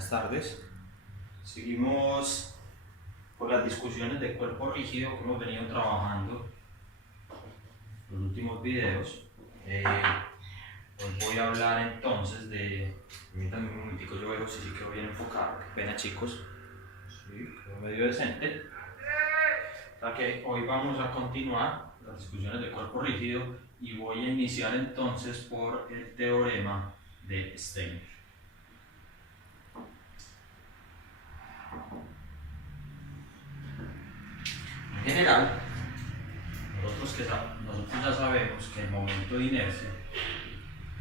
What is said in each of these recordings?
Buenas tardes. Seguimos con las discusiones de cuerpo rígido que hemos venido trabajando en los últimos videos. Hoy voy a hablar entonces de... Permítanme un momentico, yo veo si sí quedó bien enfocado. Qué pena, chicos. Sí, quedó medio decente. O sea que hoy vamos a continuar las discusiones de cuerpo rígido y voy a iniciar entonces por el teorema de Steiner. En general, nosotros ya sabemos que el momento de inercia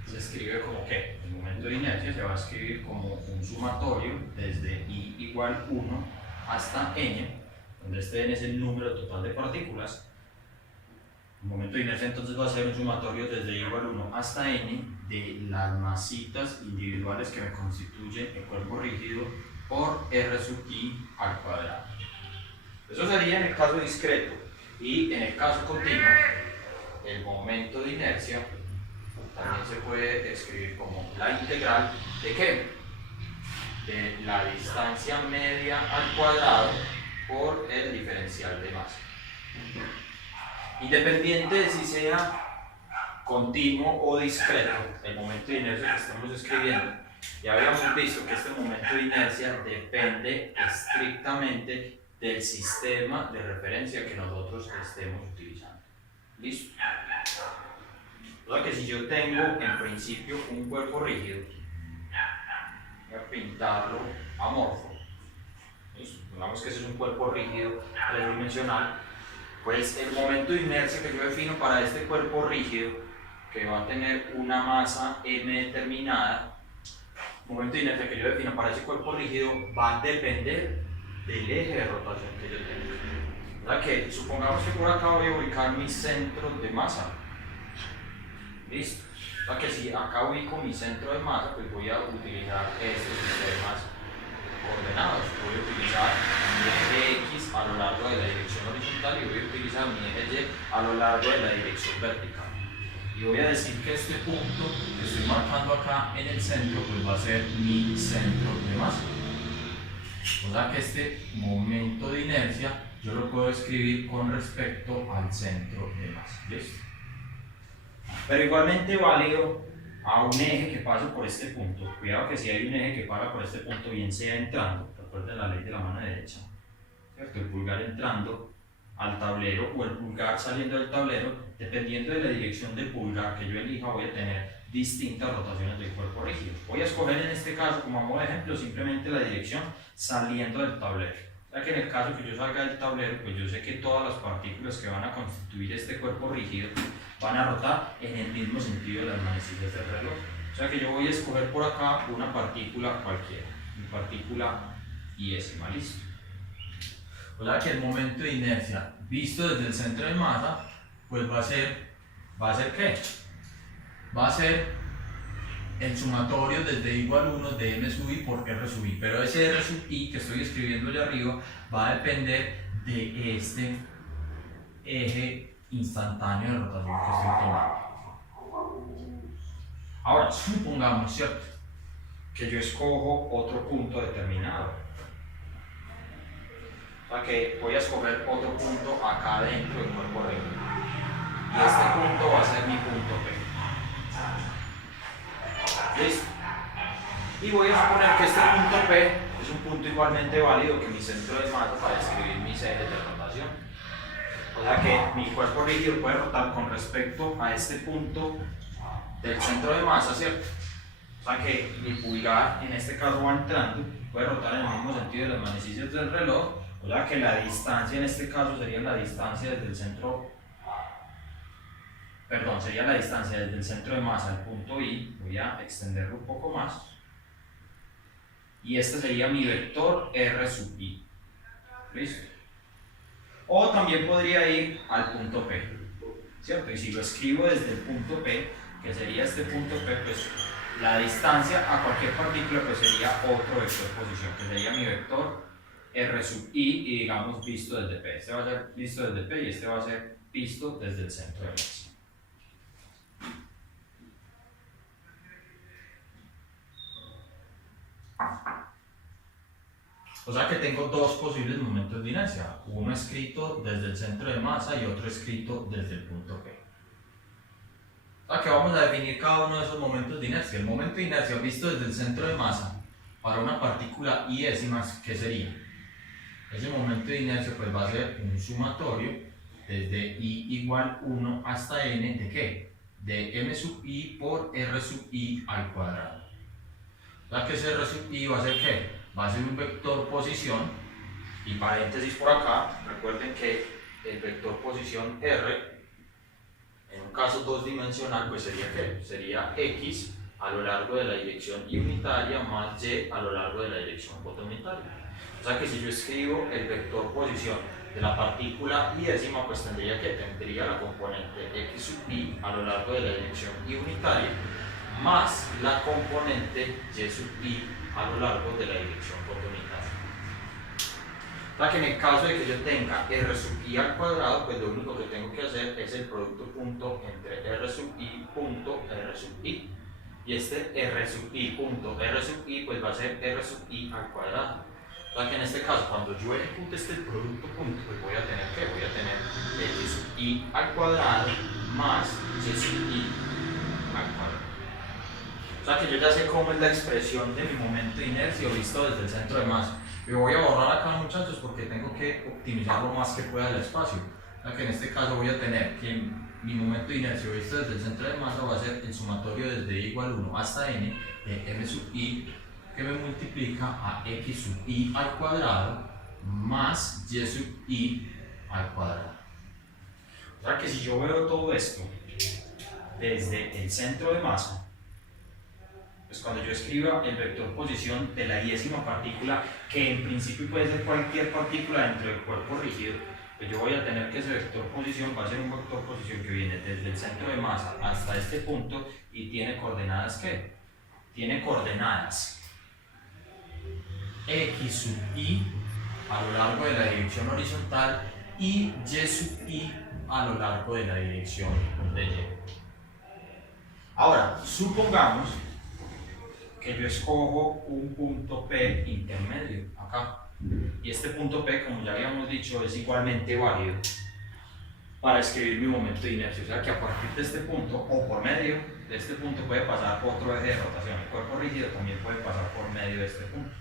se escribe como ¿qué? El momento de inercia se va a escribir como un sumatorio desde i igual 1 hasta n, donde este n es el número total de partículas. El momento de inercia entonces va a ser un sumatorio desde i igual 1 hasta n de las masitas individuales que me constituyen el cuerpo rígido por r sub i al cuadrado. Eso sería en el caso discreto, y en el caso continuo el momento de inercia también se puede escribir como la integral de ¿qué? De la distancia media al cuadrado por el diferencial de masa. Independiente de si sea continuo o discreto el momento de inercia que estamos escribiendo, ya habíamos visto que este momento de inercia depende estrictamente del sistema de referencia que nosotros estemos utilizando. ¿Listo? O sea que si yo tengo en principio un cuerpo rígido, voy a pintarlo amorfo. ¿Listo? Digamos que ese es un cuerpo rígido tridimensional. Pues el momento de inercia que yo defino para este cuerpo rígido, que va a tener una masa m determinada, el momento de inercia que yo defino para ese cuerpo rígido va a depender del eje de rotación que yo tengo. O sea que supongamos que por acá voy a ubicar mi centro de masa. Listo. O sea que si acá ubico mi centro de masa, pues voy a utilizar estos sistemas coordenados. Voy a utilizar mi eje X a lo largo de la dirección horizontal y voy a utilizar mi eje Y a lo largo de la dirección vertical. Y voy a decir que este punto que estoy marcando acá en el centro, pues va a ser mi centro de masa. O sea que este momento de inercia yo lo puedo escribir con respecto al centro de masa. ¿Listo? Pero igualmente válido a un eje que pase por este punto. Cuidado que si hay un eje que pasa por este punto, bien sea entrando, recuerden la ley de la mano derecha, ¿cierto? El pulgar entrando al tablero o el pulgar saliendo del tablero, dependiendo de la dirección del pulgar que yo elija, voy a tener distintas rotaciones del cuerpo rígido. Voy a escoger en este caso, como a modo de ejemplo, simplemente la dirección saliendo del tablero. O sea que en el caso que yo salga del tablero, pues yo sé que todas las partículas que van a constituir este cuerpo rígido van a rotar en el mismo sentido de las manecillas del reloj. O sea que yo voy a escoger por acá una partícula cualquiera, mi partícula IS, ¿listo? O sea que el momento de inercia visto desde el centro de masa, pues va a ser ¿qué? Va a ser el sumatorio desde igual 1 de m sub i por r sub i, pero ese r sub i que estoy escribiendo allá arriba va a depender de este eje instantáneo de rotación que estoy tomando. Ahora, supongamos, ¿cierto?, que yo escojo otro punto determinado. O sea que voy a escoger otro punto acá dentro del cuerpo rígido. Y este punto va a ser mi punto P. ¿Listo? Y voy a suponer que este punto P es un punto igualmente válido que mi centro de masa para escribir mis ejes de rotación. O sea que mi cuerpo rígido puede rotar con respecto a este punto del centro de masa, ¿cierto? O sea que mi pulgar en este caso va entrando, puede rotar en el mismo sentido de las manecillas del reloj. O sea que la distancia en este caso sería la distancia desde el centro, sería la distancia desde el centro de masa al punto I. Voy a extenderlo un poco más. Y este sería mi vector R sub I. ¿Listo? O también podría ir al punto P, ¿cierto? Y si lo escribo desde el punto P, que sería este punto P, pues la distancia a cualquier partícula pues sería otro vector de posición, que sería mi vector R sub I, y digamos visto desde P. Este va a ser visto desde P y este va a ser visto desde el centro de masa. O sea que tengo dos posibles momentos de inercia, uno escrito desde el centro de masa y otro escrito desde el punto P. O sea que vamos a definir cada uno de esos momentos de inercia. El momento de inercia visto desde el centro de masa para una partícula i décimas, ¿qué sería? Ese momento de inercia pues va a ser un sumatorio desde i igual 1 hasta n de ¿qué? De m sub i por r sub i al cuadrado. O sea que ese r sub i va a ser ¿qué? Va a ser un vector posición, y paréntesis por acá, recuerden que el vector posición r, en un caso dos dimensional, pues sería ¿qué? Sería x a lo largo de la dirección y unitaria más y a lo largo de la dirección fotounitaria. O sea que si yo escribo el vector posición de la partícula i décima, pues tendría la componente x sub i a lo largo de la dirección y unitaria más la componente y sub i a lo largo de la dirección fotounitaria. O sea que en el caso de que yo tenga r sub i al cuadrado, pues lo único que tengo que hacer es el producto punto entre r sub i punto r sub i. Y este r sub i punto r sub i pues va a ser r sub i al cuadrado. O sea que en este caso, cuando yo ejecute este producto punto, pues voy a tener ¿qué? Voy a tener x sub i al cuadrado más y sub i al cuadrado. O sea que yo ya sé cómo es la expresión de mi momento de inercia visto desde el centro de masa. Y voy a borrar acá, muchachos, porque tengo que optimizar lo más que pueda el espacio. O sea que en este caso voy a tener que mi momento de inercia visto desde el centro de masa va a ser el sumatorio desde i igual 1 hasta n de m sub i, que me multiplica a x sub i al cuadrado más y sub i al cuadrado. O sea que si yo veo todo esto desde el centro de masa, pues cuando yo escriba el vector posición de la décima partícula, que en principio puede ser cualquier partícula dentro del cuerpo rígido, pues yo voy a tener que ese vector posición va a ser un vector posición que viene desde el centro de masa hasta este punto y tiene coordenadas ¿qué? Tiene coordenadas x sub i a lo largo de la dirección horizontal y y sub i a lo largo de la dirección de y. Ahora, supongamos que yo escojo un punto P intermedio acá, y este punto P, como ya habíamos dicho, es igualmente válido para escribir mi momento de inercia. O sea que a partir de este punto, o por medio de este punto, puede pasar otro eje de rotación. El cuerpo rígido también puede pasar por medio de este punto.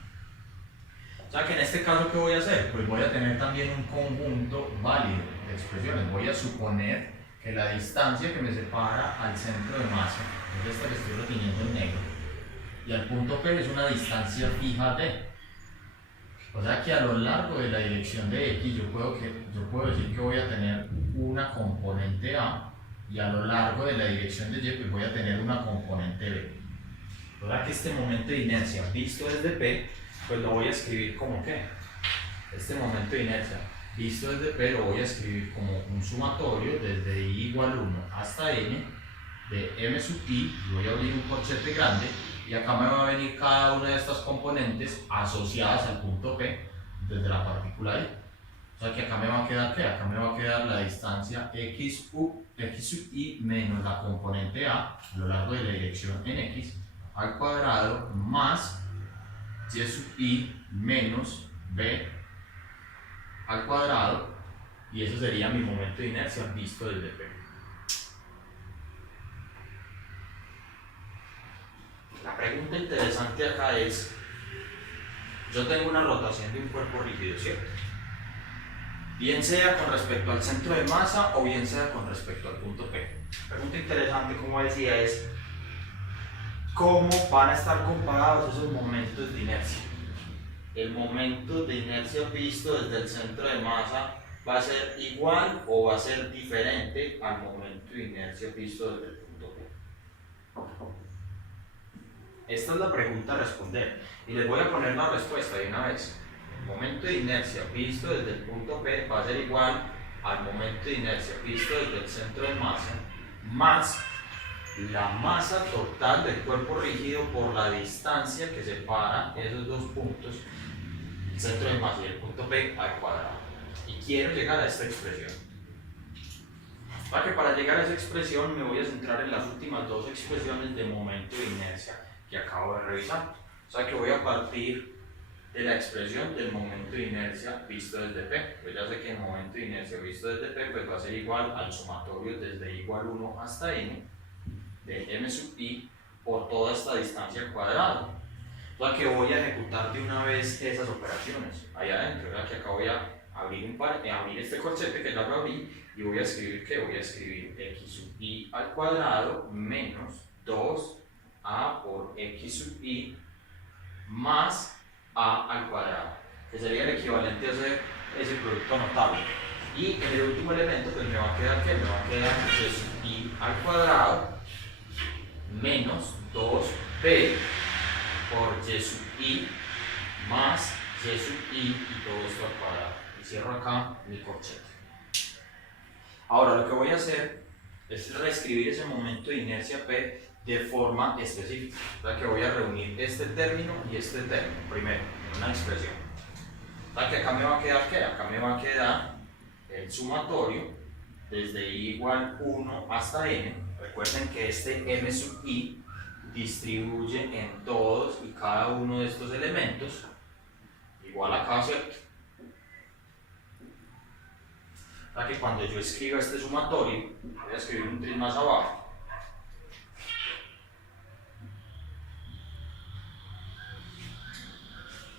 O sea que en este caso, ¿qué voy a hacer? Pues voy a tener también un conjunto válido de expresiones. Voy a suponer que la distancia que me separa al centro de masa, es esta que estoy definiendo en negro, y al punto P es una distancia fija d. O sea que a lo largo de la dirección de x yo puedo decir que voy a tener una componente a, y a lo largo de la dirección de y pues voy a tener una componente b. O sea que este momento de inercia visto desde P, pues lo voy a escribir como ¿qué? Este momento de inercia visto desde P lo voy a escribir como un sumatorio desde i igual 1 hasta n de m sub i, y voy a abrir un corchete grande, y acá me va a venir cada una de estas componentes asociadas al punto P desde la partícula i. O sea que acá me va a quedar ¿qué? Acá me va a quedar la distancia x sub i menos la componente a lo largo de la dirección en x al cuadrado más y sub i menos b al cuadrado, y eso sería mi momento de inercia visto desde P. La pregunta interesante acá es, yo tengo una rotación de un cuerpo rígido, ¿cierto? Bien sea con respecto al centro de masa o bien sea con respecto al punto P. La pregunta interesante, como decía, es ¿cómo van a estar comparados esos momentos de inercia? El momento de inercia visto desde el centro de masa ¿va a ser igual o va a ser diferente al momento de inercia visto desde el punto P? Esta es la pregunta a responder y les voy a poner la respuesta de una vez. El momento de inercia visto desde el punto P va a ser igual al momento de inercia visto desde el centro de masa más la masa total del cuerpo rígido por la distancia que separa esos dos puntos, el centro de masa y el punto P, al cuadrado. Y quiero llegar a esta expresión. Para llegar a esa expresión me voy a centrar en las últimas dos expresiones de momento de inercia que acabo de revisar. O sea que voy a partir de la expresión del momento de inercia visto desde P. Pues ya sé que el momento de inercia visto desde P pues va a ser igual al sumatorio desde igual 1 hasta n de m sub i por toda esta distancia al cuadrado. O sea que voy a ejecutar de una vez esas operaciones ahí adentro. ¿Verdad? Que acá voy a abrir este corchete que ya lo abrí y voy a escribir ¿qué? Voy a escribir x sub i al cuadrado menos 2a por x sub i más a al cuadrado, que sería el equivalente a hacer ese producto notable. Y en el último elemento pues me va a quedar ¿qué? Me va a quedar y sub i al cuadrado menos 2b por y sub i más y sub i y todo esto al cuadrado. Y cierro acá mi corchete. Ahora lo que voy a hacer es reescribir ese momento de inercia P de forma específica. O sea que voy a reunir este término y este término primero en una expresión. O sea que acá me va a quedar ¿qué? Acá me va a quedar el sumatorio desde i igual 1 hasta n. Recuerden que este m sub i distribuye en todos y cada uno de estos elementos igual acá, ¿cierto? O sea que cuando yo escriba este sumatorio, voy a escribir un tris más abajo.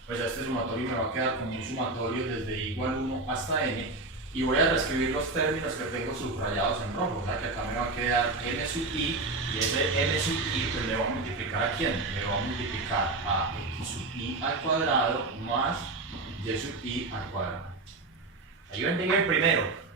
Pues este sumatorio me va a quedar como un sumatorio desde i igual 1 hasta n y voy a reescribir los términos que tengo subrayados en rojo. O sea que acá me va a quedar m sub i y ese m sub i pues le va a multiplicar ¿a quién? Le va a multiplicar a x sub i al cuadrado más y sub i al cuadrado. Ahí vendría el primero.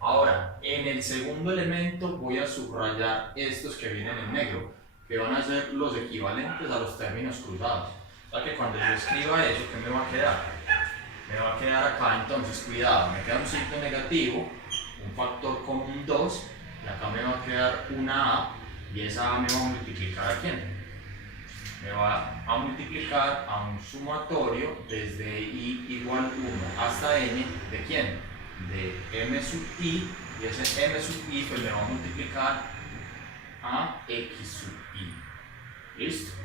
Ahora, en el segundo elemento voy a subrayar estos que vienen en negro, que van a ser los equivalentes a los términos cruzados. O sea que cuando yo escriba eso, ¿qué me va a quedar? Me va a quedar acá, entonces, cuidado, me queda un signo negativo, un factor común 2, y acá me va a quedar una a, y esa a me va a multiplicar ¿a quién? Me va a multiplicar a un sumatorio desde i igual 1 hasta n, ¿de quién? De m sub i, y ese m sub i pues me va a multiplicar a x sub i. ¿Listo?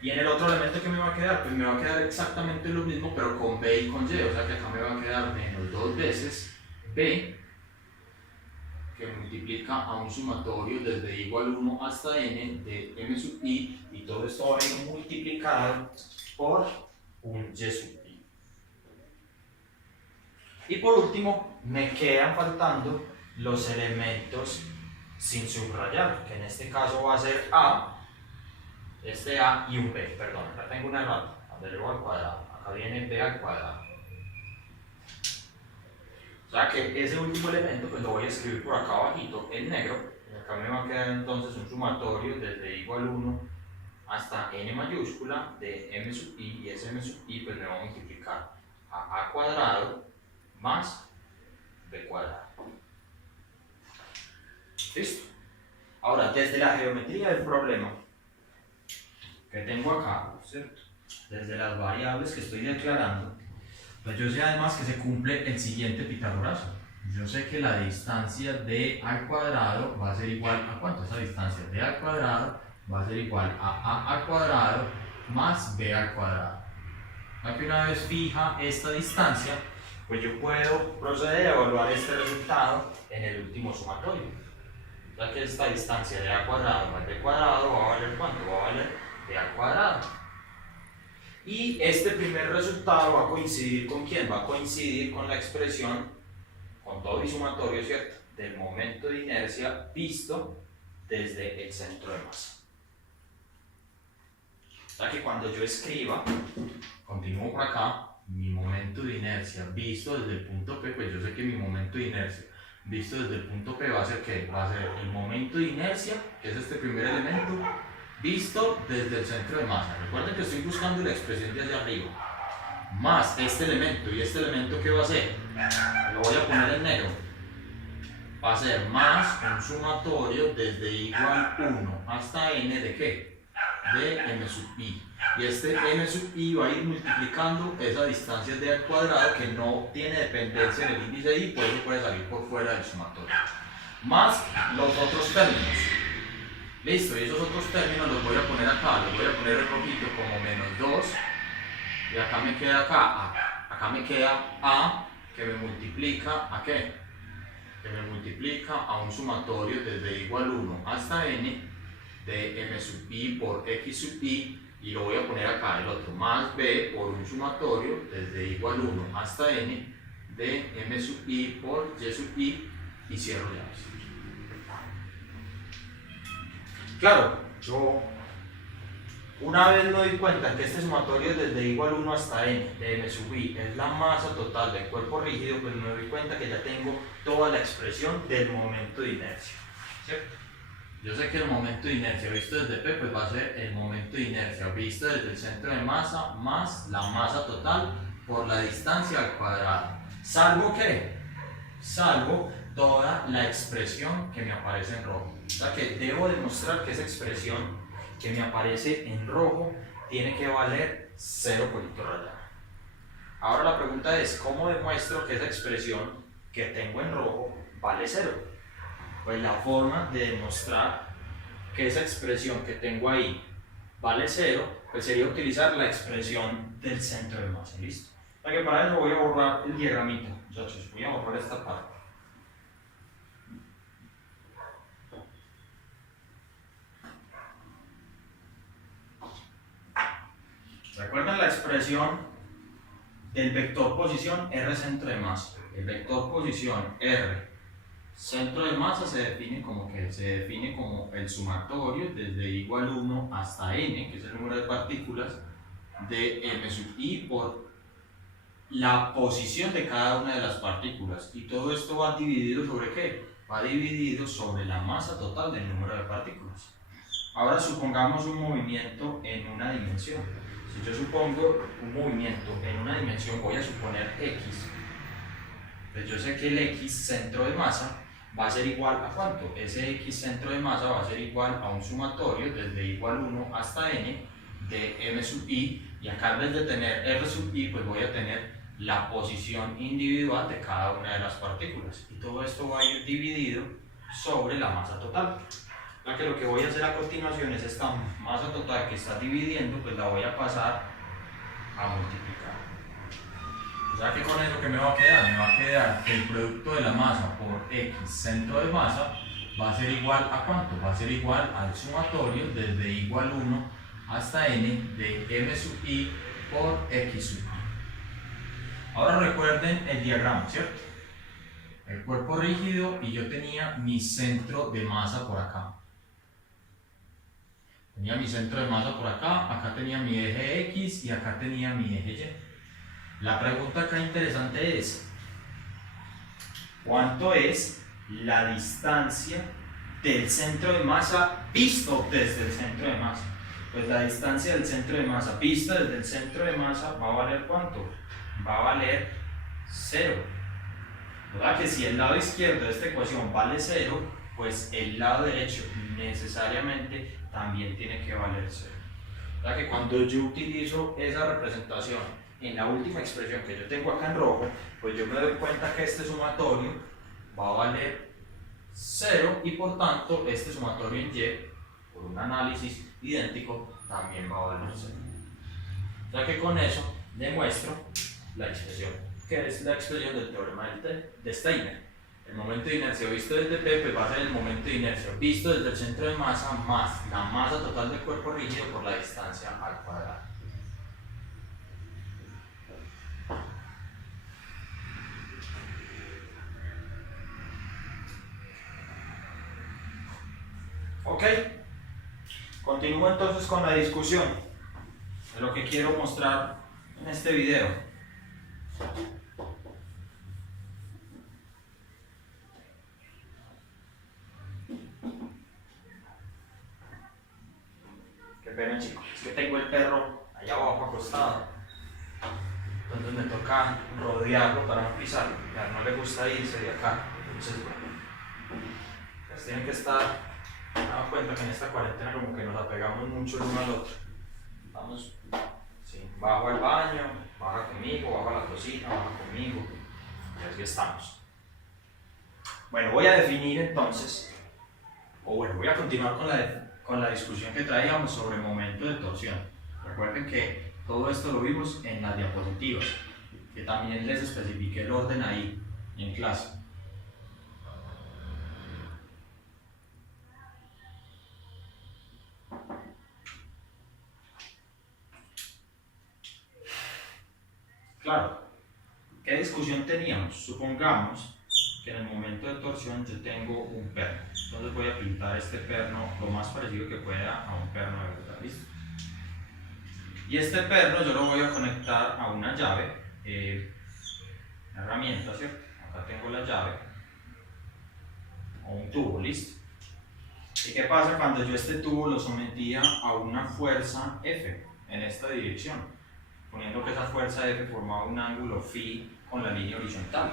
Y en el otro elemento que me va a quedar, pues me va a quedar exactamente lo mismo, pero con b y con y. O sea que acá me va a quedar menos 2 veces b, que multiplica a un sumatorio desde i igual 1 hasta n de m sub i, y todo esto va a ir multiplicado por un y sub i. Y por último, me quedan faltando los elementos sin subrayar, que en este caso va a ser a, este a y un b, perdón, acá tengo un error, elevo al cuadrado, acá viene b al cuadrado. O sea que ese último elemento pues lo voy a escribir por acá abajito en negro, y acá me va a quedar entonces un sumatorio desde igual 1 hasta n mayúscula de m sub i, y ese m sub i pues me va a multiplicar a cuadrado más b cuadrado. ¿Listo? Ahora, desde la geometría del problema que tengo acá, ¿cierto? Desde las variables que estoy declarando, pues yo sé además que se cumple el siguiente pitagorazo. Yo sé que la distancia de a al cuadrado va a ser igual a ¿cuánto? Esa distancia de a al cuadrado va a ser igual a al cuadrado más b al cuadrado. Aquí una vez fija esta distancia, pues yo puedo proceder a evaluar este resultado en el último sumatorio. Ya que esta distancia de a cuadrado más b cuadrado va a valer ¿cuánto? Va a valer b al cuadrado. Y este primer resultado va a coincidir ¿con quién? Va a coincidir con la expresión, con todo y sumatorio, ¿cierto?, del momento de inercia visto desde el centro de masa. O sea que cuando yo escriba, continúo por acá, mi momento de inercia visto desde el punto P, pues yo sé que mi momento de inercia visto desde el punto P va a ser ¿qué? Va a ser el momento de inercia, que es este primer elemento, visto desde el centro de masa. Recuerden que estoy buscando la expresión de allá arriba, más este elemento, y este elemento ¿qué va a ser? Lo voy a poner en negro. Va a ser más un sumatorio desde igual 1 hasta n de ¿qué? De m sub i. Y este m sub i va a ir multiplicando esa distancia de al cuadrado que no tiene dependencia en el índice i, por eso puede salir por fuera del sumatorio. Más los otros términos. Listo, y esos otros términos los voy a poner acá, los voy a poner en rojito como menos 2 y acá me queda acá A. Acá me queda A, que me multiplica ¿a qué? Que me multiplica a un sumatorio desde igual 1 hasta n de m sub i por x sub i, y lo voy a poner acá el otro, más b por un sumatorio desde igual 1 hasta n de m sub i por y sub i, y cierro llaves. Claro, yo una vez me doy cuenta que este sumatorio desde igual 1 hasta n de m sub i es la masa total del cuerpo rígido, pues me doy cuenta que ya tengo toda la expresión del momento de inercia, ¿cierto? Yo sé que el momento de inercia visto desde P pues va a ser el momento de inercia visto desde el centro de masa más la masa total por la distancia al cuadrado. ¿Salvo qué? Salvo toda la expresión que me aparece en rojo. O sea que debo demostrar que esa expresión que me aparece en rojo tiene que valer 0 polito rayado. Ahora la pregunta es, ¿cómo demuestro que esa expresión que tengo en rojo vale 0? Pues la forma de demostrar que esa expresión que tengo ahí vale 0, pues sería utilizar la expresión del centro de masa, ¿listo? O sea que para eso voy a borrar el diagramito, muchachos, voy a borrar esta parte. ¿Recuerdan la expresión del vector posición R centro de masa? El vector posición R centro de masa se define como que se define como el sumatorio desde igual 1 hasta n, que es el número de partículas, de m sub i por la posición de cada una de las partículas. Y todo esto va dividido sobre ¿qué? Va dividido sobre la masa total del número de partículas. Ahora supongamos un movimiento en una dimensión. Si yo supongo un movimiento en una dimensión, voy a suponer x. Pues yo sé que el x centro de masa va a ser igual a ¿cuánto? Ese x centro de masa va a ser igual a un sumatorio desde igual 1 hasta n de m sub i, y acá en vez de tener r sub i, pues voy a tener la posición individual de cada una de las partículas, y todo esto va a ir dividido sobre la masa total. Ya que lo que voy a hacer a continuación es esta masa total que está dividiendo, pues la voy a pasar a multiplicar. O sea que con eso que me va a quedar, me va a quedar que el producto de la masa por x centro de masa va a ser igual a ¿cuánto? Va a ser igual al sumatorio desde igual 1 hasta n de m sub i por x sub i. Ahora recuerden el diagrama, ¿cierto? El cuerpo rígido, y yo tenía mi centro de masa por acá. Tenía mi centro de masa por acá, acá tenía mi eje X y acá tenía mi eje Y. La pregunta acá interesante es, ¿cuánto es la distancia del centro de masa visto desde el centro de masa? Pues la distancia del centro de masa vista desde el centro de masa va a valer ¿cuánto? Va a valer 0. ¿Verdad que si el lado izquierdo de esta ecuación vale 0, pues el lado derecho necesariamente también tiene que valer 0. O sea que cuando yo utilizo esa representación en la última expresión que yo tengo acá en rojo, pues yo me doy cuenta que este sumatorio va a valer 0, y por tanto este sumatorio en Y, por un análisis idéntico, también va a valer 0. O sea que con eso demuestro la expresión, que es la expresión del teorema de Steiner. El momento de inercia visto desde P pues va a ser el momento de inercia visto desde el centro de masa más la masa total del cuerpo rígido por la distancia al cuadrado. Ok, continúo entonces con la discusión de lo que quiero mostrar en este video. Qué pena, chicos, es que tengo el perro allá abajo acostado, entonces me toca rodearlo para no pisarlo, ya no le gusta irse de acá, entonces bueno, pues tienen que estar, me he dado cuenta que en esta cuarentena como que nos apegamos mucho el uno al otro, vamos, sí, bajo al baño, baja conmigo, bajo a la cocina, baja conmigo, y así estamos. Bueno, voy a definir entonces, o bueno, voy a continuar con la discusión que traíamos sobre momento de torsión. Recuerden que Todo esto lo vimos en las diapositivas, que también les especifiqué el orden ahí en clase. Claro, ¿qué discusión teníamos? Supongamos que en el momento de torsión yo tengo un perno. Entonces voy a pintar este perno lo más parecido que pueda a un perno de verdad, ¿listo? Y este perno yo lo voy a conectar a una llave, herramienta, ¿cierto? Acá tengo la llave, o un tubo, ¿listo? ¿Y qué pasa cuando yo este tubo lo sometía a una fuerza F en esta dirección? Poniendo que esa fuerza F formaba un ángulo phi con la línea horizontal.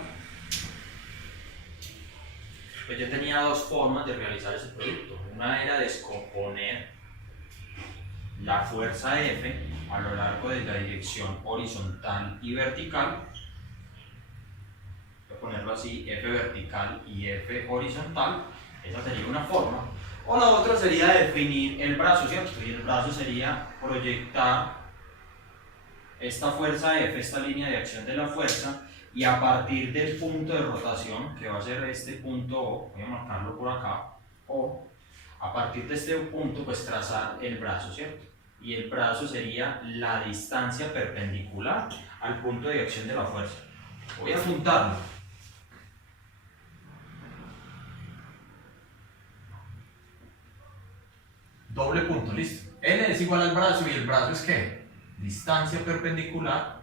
Pues yo tenía dos formas de realizar ese producto. Una era descomponer la fuerza F a lo largo de la dirección horizontal y vertical. Voy a ponerlo así, F vertical y F horizontal. Esa sería una forma. O la otra sería definir el brazo, ¿cierto? Y el brazo sería proyectar esta fuerza F, esta línea de acción de la fuerza, y a partir del punto de rotación, que va a ser este punto O, voy a marcarlo por acá, O, a partir de este punto, pues trazar el brazo, ¿cierto? Y el brazo sería la distancia perpendicular al punto de acción de la fuerza. Voy a apuntarlo. Doble punto, listo. N es igual al brazo, y el brazo es ¿qué? Distancia perpendicular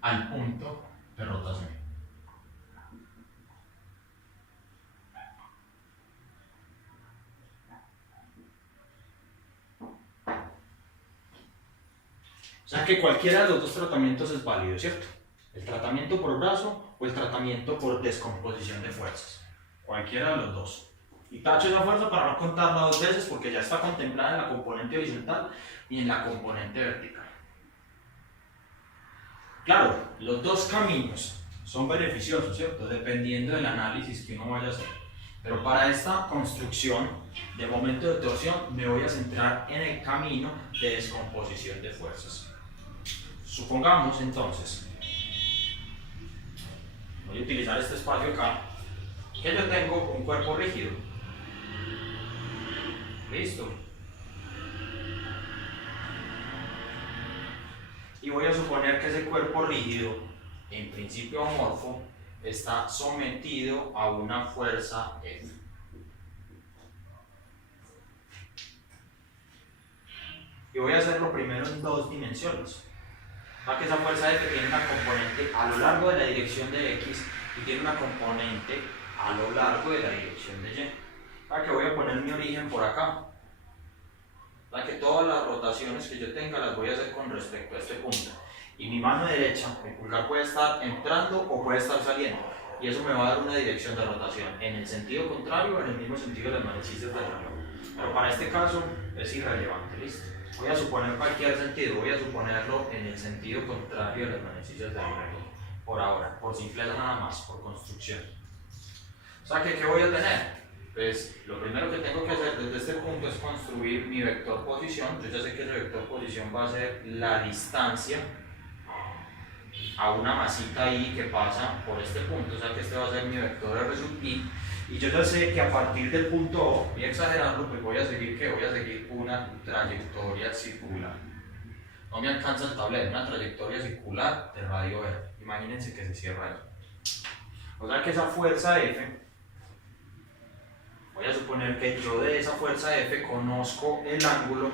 al punto de rotación. O sea que cualquiera de los dos tratamientos es válido, ¿cierto? El tratamiento por brazo o el tratamiento por descomposición de fuerzas. Cualquiera de los dos. Y tacho esa fuerza para no contarla dos veces porque ya está contemplada en la componente horizontal y en la componente vertical. Claro, los dos caminos son beneficiosos, ¿cierto? Dependiendo del análisis que uno vaya a hacer. Pero para esta construcción de momento de torsión me voy a centrar en el camino de descomposición de fuerzas. Supongamos entonces, voy a utilizar este espacio acá, que yo tengo un cuerpo rígido. Listo. Y voy a suponer que ese cuerpo rígido, en principio amorfo, está sometido a una fuerza F. Y voy a hacerlo primero en dos dimensiones. Para que esa fuerza F tiene una componente a lo largo de la dirección de X y tiene una componente a lo largo de la dirección de Y. Para que voy a poner mi origen por acá. Para que todas las rotaciones que yo tenga las voy a hacer con respecto a este punto. Y mi mano derecha, mi pulgar puede estar entrando o puede estar saliendo. Y eso me va a dar una dirección de rotación en el sentido contrario o en el mismo sentido de las manecillas del reloj. Pero para este caso es irrelevante, ¿listo? Voy a suponer cualquier sentido, voy a suponerlo en el sentido contrario de las manecillas del reloj. Por ahora, por simpleza nada más, por construcción. O sea que, ¿qué voy a tener? Pues lo primero que tengo que hacer desde este punto es construir mi vector posición. Yo ya sé que el vector posición va a ser la distancia a una masita ahí que pasa por este punto, o sea que este va a ser mi vector R sub I, y yo ya sé que a partir del punto O, voy a exagerarlo, pues voy a seguir ¿qué? Voy a seguir una trayectoria circular. No me alcanza el tablero, una trayectoria circular de radio R. Imagínense que se cierra eso. O sea que esa fuerza F, voy a suponer que yo de esa fuerza F conozco el ángulo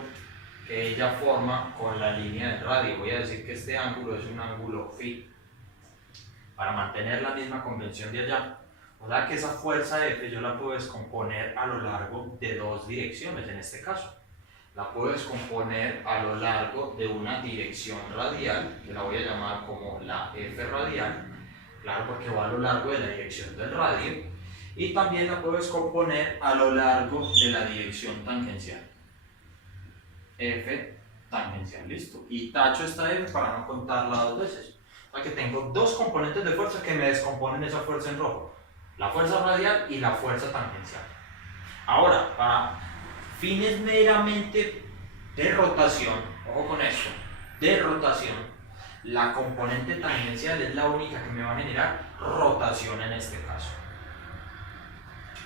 que ella forma con la línea del radio. Voy a decir que este ángulo es un ángulo phi, para mantener la misma convención de allá. O sea que esa fuerza F yo la puedo descomponer a lo largo de dos direcciones en este caso. La puedo descomponer a lo largo de una dirección radial, que la voy a llamar como la F radial, claro, porque va a lo largo de la dirección del radio, y también la puedo descomponer a lo largo de la dirección tangencial. F tangencial, listo. Y tacho esta F para no contarla dos veces. O sea que tengo dos componentes de fuerza que me descomponen esa fuerza en rojo. La fuerza radial y la fuerza tangencial. Ahora, para fines meramente de rotación, ojo con esto, de rotación, la componente tangencial es la única que me va a generar rotación en este caso.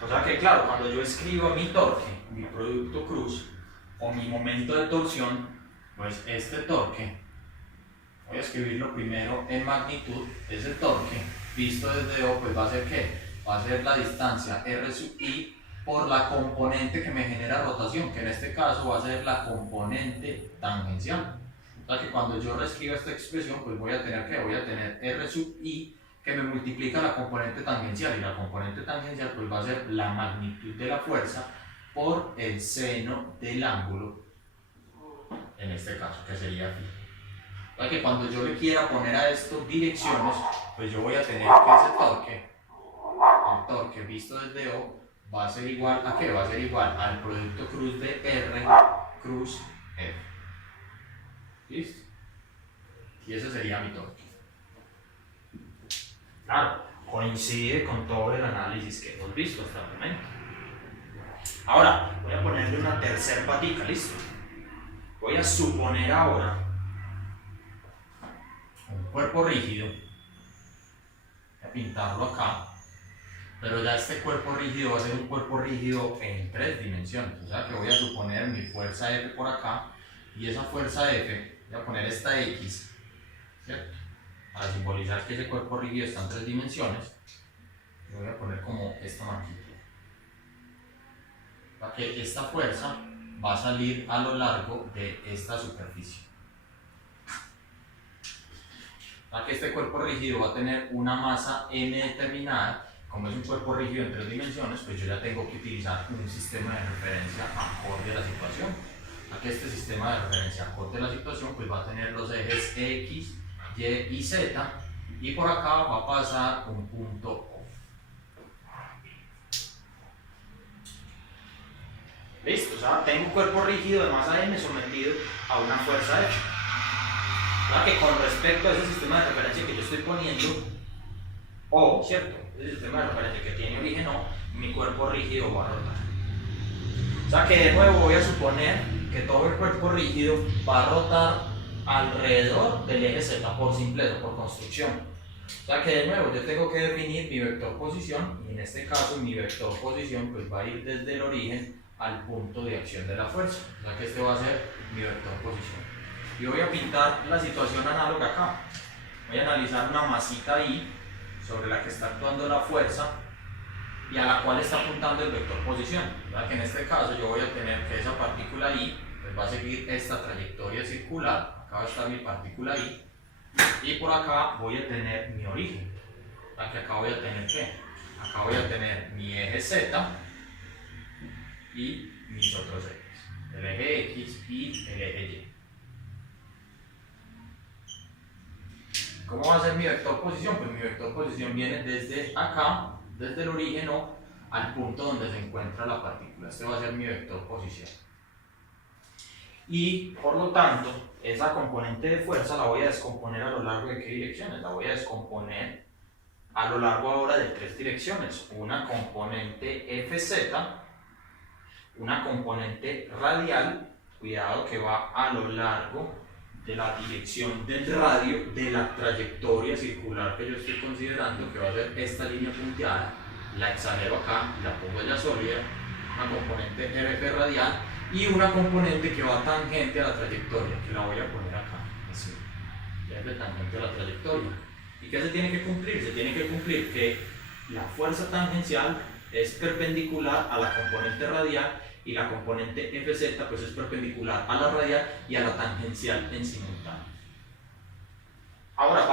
O sea que claro, cuando yo escribo mi torque, mi producto cruz o mi momento de torsión, pues este torque, voy a escribirlo primero en magnitud, ese torque visto desde O, pues va a ser ¿qué? Va a ser la distancia R sub I por la componente que me genera rotación, que en este caso va a ser la componente tangencial. O sea que cuando yo reescriba esta expresión, pues voy a tener ¿qué? Voy a tener R sub I que me multiplica la componente tangencial, y la componente tangencial pues va a ser la magnitud de la fuerza por el seno del ángulo, en este caso, que sería phi. O sea que cuando yo le quiera poner a esto direcciones, pues yo voy a tener que ese torque, el torque visto desde O, va a ser igual a ¿qué? Va a ser igual al producto cruz de R cruz F. ¿Listo? Y ese sería mi torque. Claro, coincide con todo el análisis que hemos visto hasta el momento. Ahora, voy a ponerle una tercera patica, ¿listo? Voy a suponer ahora un cuerpo rígido. Voy a pintarlo acá. Pero ya este cuerpo rígido va a ser un cuerpo rígido en 3 dimensiones. O sea que voy a suponer mi fuerza F por acá. Y esa fuerza F, voy a poner esta X, ¿cierto? Para simbolizar que ese cuerpo rígido está en 3 dimensiones, lo voy a poner como esta marquita. Para que esta fuerza va a salir a lo largo de esta superficie. Para que este cuerpo rígido va a tener una masa m determinada, como es un cuerpo rígido en 3 dimensiones, pues yo ya tengo que utilizar un sistema de referencia acorde a la situación. Para que este sistema de referencia acorde a la situación, pues va a tener los ejes X, Y y Z, y por acá va a pasar un punto O. Listo, o sea, tengo un cuerpo rígido de masa m sometido a una fuerza F. O sea que con respecto a ese sistema de referencia que yo estoy poniendo, O, ¿cierto? Ese sistema de referencia que tiene origen O, mi cuerpo rígido va a rotar. O sea que de nuevo voy a suponer que todo el cuerpo rígido va a rotar alrededor del eje Z por simpleza, por construcción. O sea que de nuevo yo tengo que definir mi vector posición, y en este caso mi vector posición pues va a ir desde el origen al punto de acción de la fuerza. O sea que este va a ser mi vector posición. Y voy a pintar la situación análoga acá. Voy a analizar una masita I sobre la que está actuando la fuerza y a la cual está apuntando el vector posición. O sea que en este caso yo voy a tener que esa partícula I pues va a seguir esta trayectoria circular. Acá va a estar mi partícula I, y por acá voy a tener mi origen. O sea que acá voy a tener ¿qué? Acá voy a tener mi eje Z y mis otros ejes, el eje X y el eje Y. ¿Cómo va a ser mi vector posición? Pues mi vector posición viene desde acá, desde el origen O, al punto donde se encuentra la partícula. Este va a ser mi vector posición. Y por lo tanto, esa componente de fuerza la voy a descomponer a lo largo de qué direcciones. La voy a descomponer a lo largo ahora de 3 direcciones. Una componente Fz, una componente radial, cuidado que va a lo largo de la dirección del radio de la trayectoria circular que yo estoy considerando, que va a ser esta línea punteada. La exagero acá, la pongo ya sólida, una componente RF radial, y una componente que va tangente a la trayectoria, que la voy a poner acá, así, es de tangente a la trayectoria. ¿Y qué se tiene que cumplir? Se tiene que cumplir que la fuerza tangencial es perpendicular a la componente radial, y la componente Fz pues es perpendicular a la radial y a la tangencial en simultáneo. Ahora,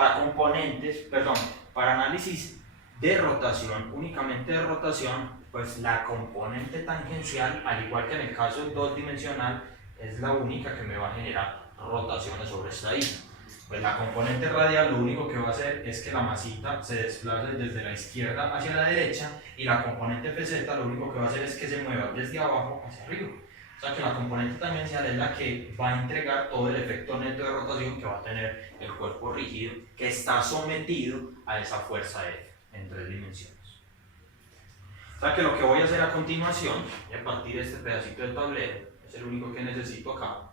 para análisis de rotación, únicamente de rotación, pues la componente tangencial, al igual que en el caso 2 dimensional, es la única que me va a generar rotaciones sobre esta isla. Pues la componente radial lo único que va a hacer es que la masita se desplace desde la izquierda hacia la derecha, y la componente Fz lo único que va a hacer es que se mueva desde abajo hacia arriba. O sea que la componente tangencial es la que va a entregar todo el efecto neto de rotación que va a tener el cuerpo rígido que está sometido a esa fuerza F en 3 dimensiones. O sea que lo que voy a hacer a continuación, y a partir de este pedacito de tablero, es el único que necesito acá,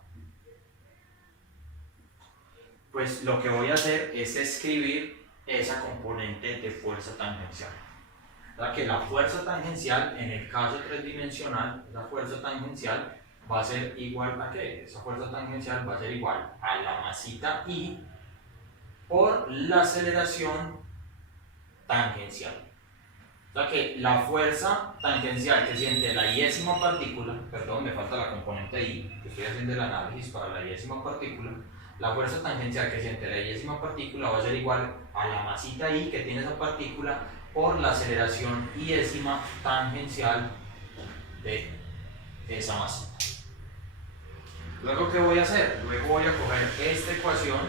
pues lo que voy a hacer es escribir esa componente de fuerza tangencial. O sea que la fuerza tangencial, en el caso tridimensional, la fuerza tangencial va a ser igual a ¿qué? Esa fuerza tangencial va a ser igual a la masita I por la aceleración tangencial. O sea que la fuerza tangencial que siente la iésima partícula, perdón, me falta la componente I, que estoy haciendo el análisis para la iésima partícula, la fuerza tangencial que siente la iésima partícula va a ser igual a la masita I que tiene esa partícula por la aceleración iésima tangencial de esa masita. Luego, ¿qué voy a hacer? Luego voy a coger esta ecuación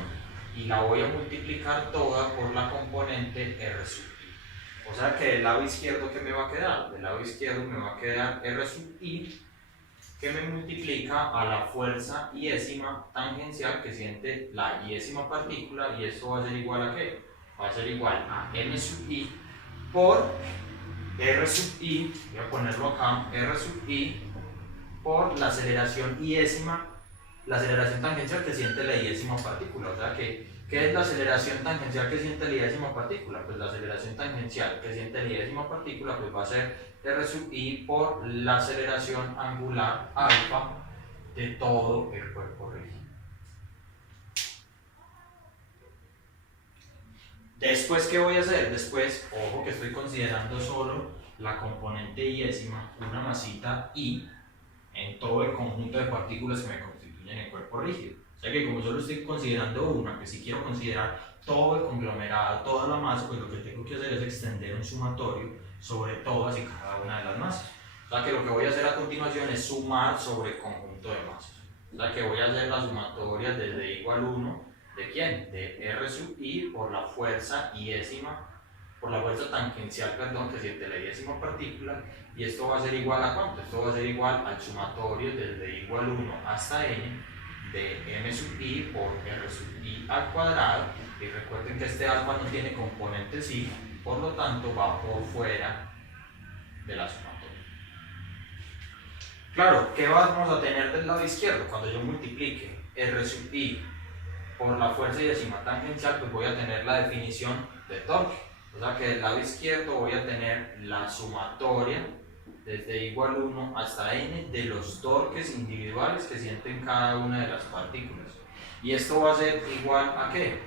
y la voy a multiplicar toda por la componente R sub I. O sea que del lado izquierdo, ¿qué me va a quedar? Del lado izquierdo me va a quedar R sub I, que me multiplica a la fuerza iésima tangencial que siente la iésima partícula, y esto va a ser igual a ¿qué? Va a ser igual a M sub I por R sub I, voy a ponerlo acá, R sub I por la aceleración iésima, la aceleración tangencial que siente la iésima partícula. O sea que, ¿qué es la aceleración tangencial que siente la iésima partícula? Pues la aceleración tangencial que siente la iésima partícula pues va a ser R sub I por la aceleración angular alfa de todo el cuerpo rígido. Después, ¿qué voy a hacer? Después, ojo que estoy considerando solo la componente iésima, una masita I, en todo el conjunto de partículas que me constituyen el cuerpo rígido. O sea que como solo estoy considerando una, que si quiero considerar todo el conglomerado, toda la masa, pues lo que tengo que hacer es extender un sumatorio sobre todas y cada una de las masas. O sea que lo que voy a hacer a continuación es sumar sobre el conjunto de masas. O sea que voy a hacer la sumatoria desde igual 1, ¿de quién? De R sub I por la fuerza iésima, por la fuerza tangencial, perdón, que siente la iésima partícula, y esto va a ser igual a ¿cuánto? Esto va a ser igual al sumatorio desde igual 1 hasta n de M sub I por R sub I al cuadrado, y recuerden que este alfa no tiene componentes I, por lo tanto va por fuera de la sumatoria. Claro, ¿qué vamos a tener del lado izquierdo? Cuando yo multiplique R sub I por la fuerza iésima tangencial, pues voy a tener la definición de torque. O sea que del lado izquierdo voy a tener la sumatoria desde igual 1 hasta n de los torques individuales que sienten cada una de las partículas. Y esto va a ser igual a ¿qué?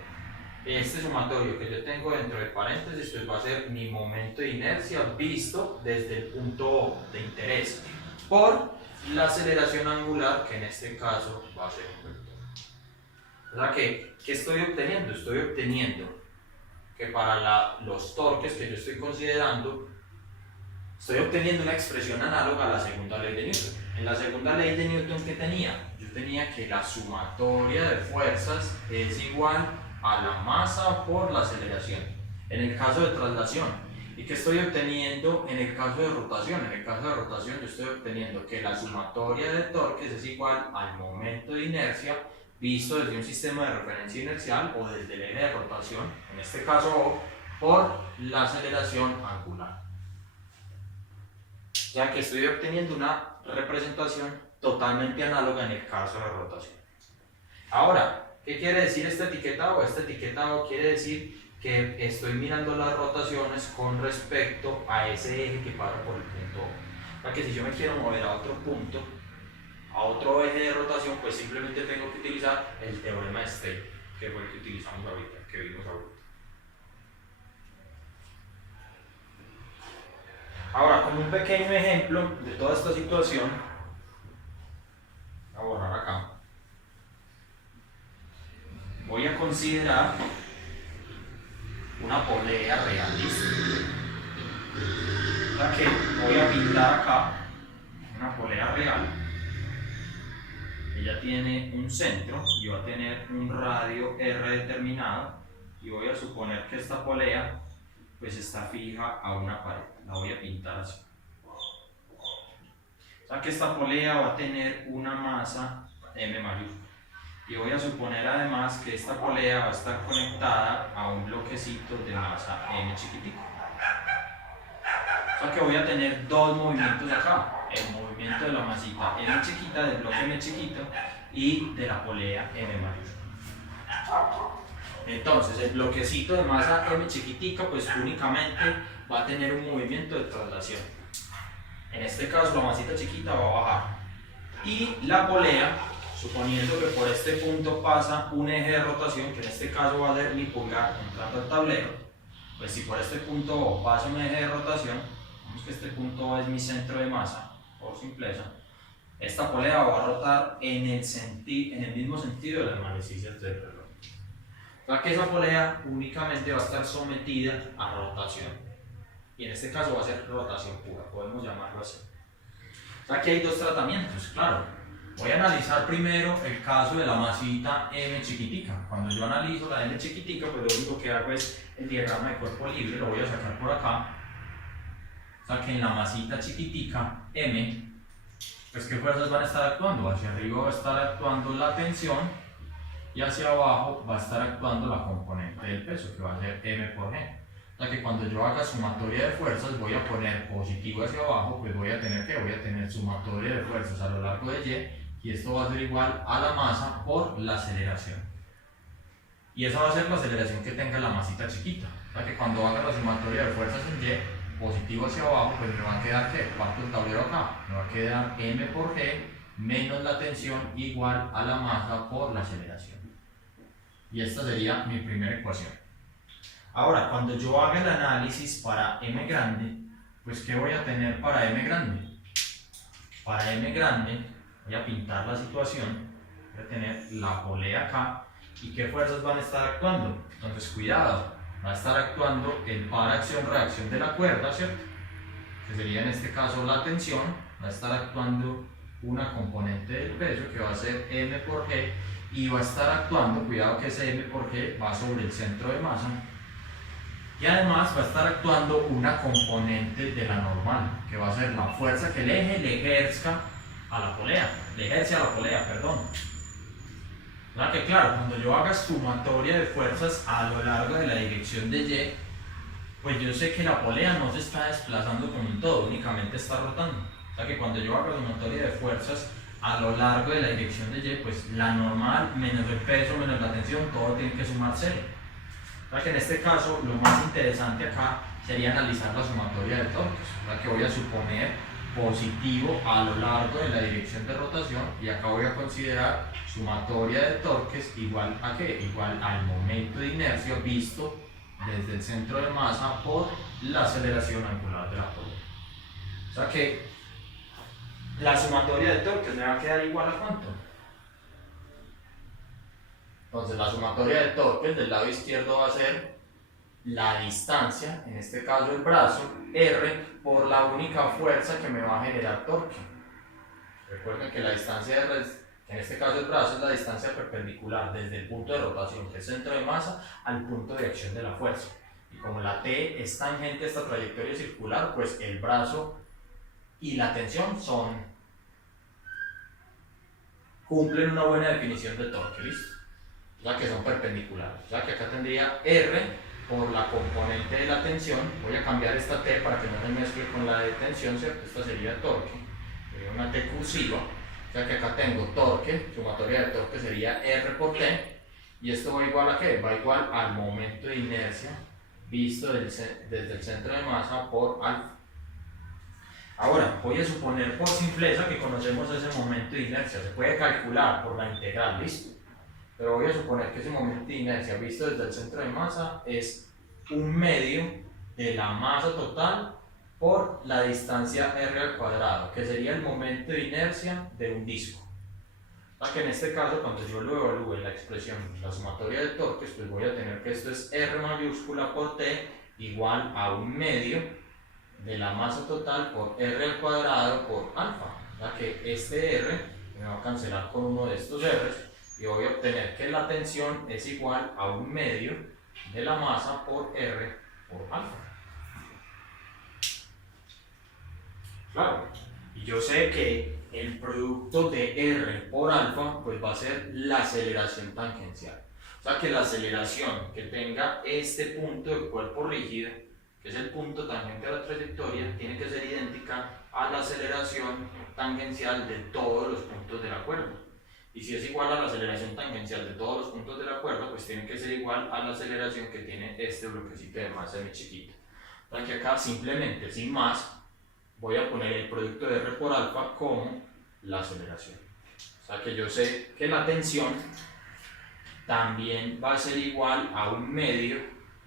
Este sumatorio que yo tengo dentro de paréntesis pues va a ser mi momento de inercia visto desde el punto de interés por la aceleración angular, que en este caso va a ser un vector. O sea que, ¿qué estoy obteniendo? Estoy obteniendo que para los torques que yo estoy considerando, estoy obteniendo una expresión análoga a la segunda ley de Newton. En la segunda ley de Newton, ¿qué tenía? Yo tenía que la sumatoria de fuerzas es igual a la masa por la aceleración, en el caso de traslación. ¿Y qué estoy obteniendo en el caso de rotación? En el caso de rotación yo estoy obteniendo que la sumatoria de torques es igual al momento de inercia visto desde un sistema de referencia inercial o desde el eje de rotación, en este caso O, por la aceleración angular. O sea que estoy obteniendo una representación totalmente análoga en el caso de rotación. Ahora, ¿qué quiere decir este etiquetado? Este etiquetado quiere decir que estoy mirando las rotaciones con respecto a ese eje que pasa por el punto O. O sea que si yo me quiero mover a otro punto, a otro eje de rotación, pues simplemente tengo que utilizar el teorema de Stell, que fue el que utilizamos ahorita, que vimos ahorita. Ahora, como un pequeño ejemplo de toda esta situación, voy a borrar acá, voy a considerar una polea realista. O sea que voy a pintar acá una polea real. Ella tiene un centro y va a tener un radio R determinado, y voy a suponer que esta polea pues está fija a una pared. La voy a pintar así. O sea que esta polea va a tener una masa M mayúscula, y voy a suponer además que esta polea va a estar conectada a un bloquecito de masa M chiquitico. O sea que voy a tener dos movimientos acá. El movimiento de la masita M chiquita, del bloque M chiquito y de la polea M mayúscula. Entonces el bloquecito de masa M chiquitica pues únicamente va a tener un movimiento de traslación. En este caso la masita chiquita va a bajar. Y la polea, suponiendo que por este punto pasa un eje de rotación, que en este caso va a ser mi pulgar entrando al tablero, pues si por este punto O pasa un eje de rotación, vemos que este punto O es mi centro de masa, por simpleza, esta polea va a rotar en el mismo sentido de las manecillas del reloj. O sea que esa polea únicamente va a estar sometida a rotación. Y en este caso va a ser rotación pura, podemos llamarlo así. O sea que hay dos tratamientos, claro. Voy a analizar primero el caso de la masita M chiquitica. Cuando yo analizo la M chiquitica, pues lo único que hago es el diagrama de cuerpo libre, lo voy a sacar por acá. O sea que en la masita chiquitica M, pues ¿qué fuerzas van a estar actuando? Hacia arriba va a estar actuando la tensión y hacia abajo va a estar actuando la componente del peso, que va a ser M por G. O sea que cuando yo haga sumatoria de fuerzas voy a poner positivo hacia abajo, pues voy a tener sumatoria de fuerzas a lo largo de Y esto va a ser igual a la masa por la aceleración. Y esa va a ser la aceleración que tenga la masita chiquita. O sea que cuando haga la sumatoria de fuerzas en Y, positivo hacia abajo, pues me va a quedar ¿qué? Parto el tablero acá. Me va a quedar M por G menos la tensión igual a la masa por la aceleración. Y esta sería mi primera ecuación. Ahora, cuando yo haga el análisis para M grande, pues ¿qué voy a tener para M grande? Para M grande, voy a pintar la situación, voy a tener la polea acá, ¿y qué fuerzas van a estar actuando? Entonces, cuidado, va a estar actuando el par acción-reacción de la cuerda, ¿cierto? Que sería en este caso la tensión, va a estar actuando una componente del peso que va a ser M por G, y va a estar actuando, cuidado que ese M por G va sobre el centro de masa, y además va a estar actuando una componente de la normal, que va a ser la fuerza que el eje le ejerza a la polea, perdón. O sea que claro, cuando yo haga sumatoria de fuerzas a lo largo de la dirección de Y, pues yo sé que la polea no se está desplazando como un todo, únicamente está rotando. O sea que cuando yo haga sumatoria de fuerzas a lo largo de la dirección de Y, pues la normal menos el peso menos la tensión, todo tiene que sumar 0. O sea que en este caso lo más interesante acá sería analizar la sumatoria de torques. O sea que voy a suponer positivo a lo largo de la dirección de rotación y acá voy a considerar sumatoria de torques igual a ¿qué? Igual al momento de inercia visto desde el centro de masa por la aceleración angular de la polea. O sea que la sumatoria de torques me va a quedar igual a ¿cuánto? Entonces la sumatoria de torques del lado izquierdo va a ser la distancia, en este caso el brazo, R, por la única fuerza que me va a generar torque. Recuerden que la distancia R, que en este caso el brazo, es la distancia perpendicular desde el punto de rotación, que es centro de masa, al punto de acción de la fuerza. Y como la T es tangente a esta trayectoria circular, pues el brazo y la tensión cumplen una buena definición de torque, ¿listo? O sea que son perpendiculares. O sea que acá tendría R por la componente de la tensión. Voy a cambiar esta T para que no se mezcle con la de tensión, ¿cierto? Esta sería torque. Sería una T cursiva. O sea que acá tengo torque, sumatoria de torque sería R por T. Y esto va igual a ¿qué? Va igual al momento de inercia visto desde el centro de masa por alfa. Ahora, voy a suponer por simpleza que conocemos ese momento de inercia. Se puede calcular por la integral, ¿listo? Pero voy a suponer que ese momento de inercia visto desde el centro de masa es un medio de la masa total por la distancia r al cuadrado, que sería el momento de inercia de un disco. O sea que en este caso, cuando yo lo evalúe en la expresión, la sumatoria de torques, pues voy a tener que esto es r mayúscula por t igual a un medio de la masa total por r al cuadrado por alfa. O sea que este r me va a cancelar con uno de estos r's y voy a obtener que la tensión es igual a un medio de la masa por r por alfa. Claro, y yo sé que el producto de r por alfa pues va a ser la aceleración tangencial. O sea que la aceleración que tenga este punto de cuerpo rígido que es el punto tangente a la trayectoria, tiene que ser idéntica a la aceleración tangencial de todos los puntos de la cuerda. Y si es igual a la aceleración tangencial de todos los puntos de la cuerda, pues tiene que ser igual a la aceleración que tiene este bloquecito de masa m chiquita. Aquí acá simplemente, sin más, voy a poner el producto de R por alfa como la aceleración. O sea que yo sé que la tensión también va a ser igual a 1/2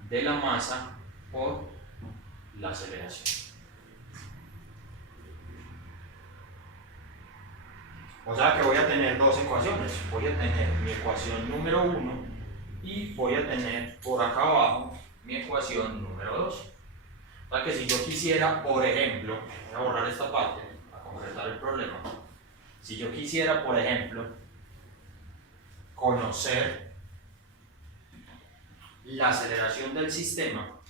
de la masa por la aceleración. O sea que voy a tener dos ecuaciones. Voy a tener mi ecuación número 1 y voy a tener por acá abajo mi ecuación número 2. O sea que si yo quisiera, por ejemplo, voy a borrar esta parte para concretar el problema. Si yo quisiera, por ejemplo, conocer la aceleración del sistema,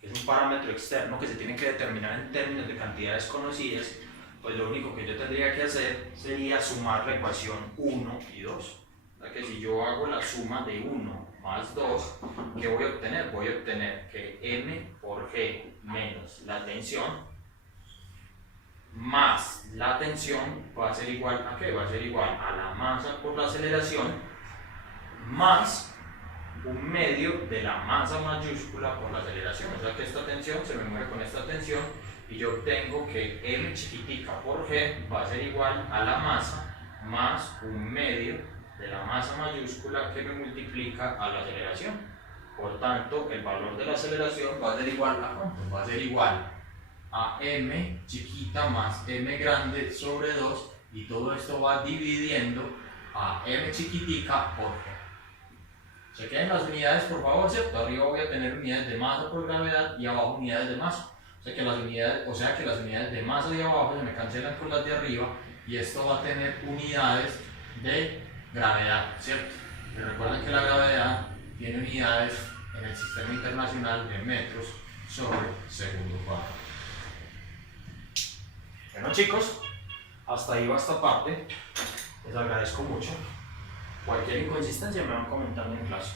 que es un parámetro externo que se tiene que determinar en términos de cantidades conocidas, pues lo único que yo tendría que hacer sería sumar la ecuación 1 y 2. O sea que si yo hago la suma de 1 más 2, ¿qué voy a obtener? Voy a obtener que m por g menos la tensión más la tensión va a ser igual a ¿qué? Va a ser igual a la masa por la aceleración más 1/2 de la masa mayúscula por la aceleración. O sea que esta tensión se me mueve con esta tensión y yo obtengo que m chiquitica por g va a ser igual a la masa más 1/2 de la masa mayúscula que me multiplica a la aceleración. Por tanto, el valor de la aceleración va a ser igual a ¿cuánto? Va a ser igual a m chiquita más m grande sobre 2, y todo esto va dividiendo a m chiquitica por g. Chequen las unidades, por favor, ¿cierto? Arriba voy a tener unidades de masa por gravedad y abajo unidades de masa. O sea que las unidades de masa de abajo se me cancelan con las de arriba y esto va a tener unidades de gravedad, ¿cierto? Y recuerden que la gravedad tiene unidades en el sistema internacional de metros sobre segundo cuadrado. Bueno, chicos, hasta ahí va esta parte. Les agradezco mucho. Cualquier inconsistencia me van comentando en clase.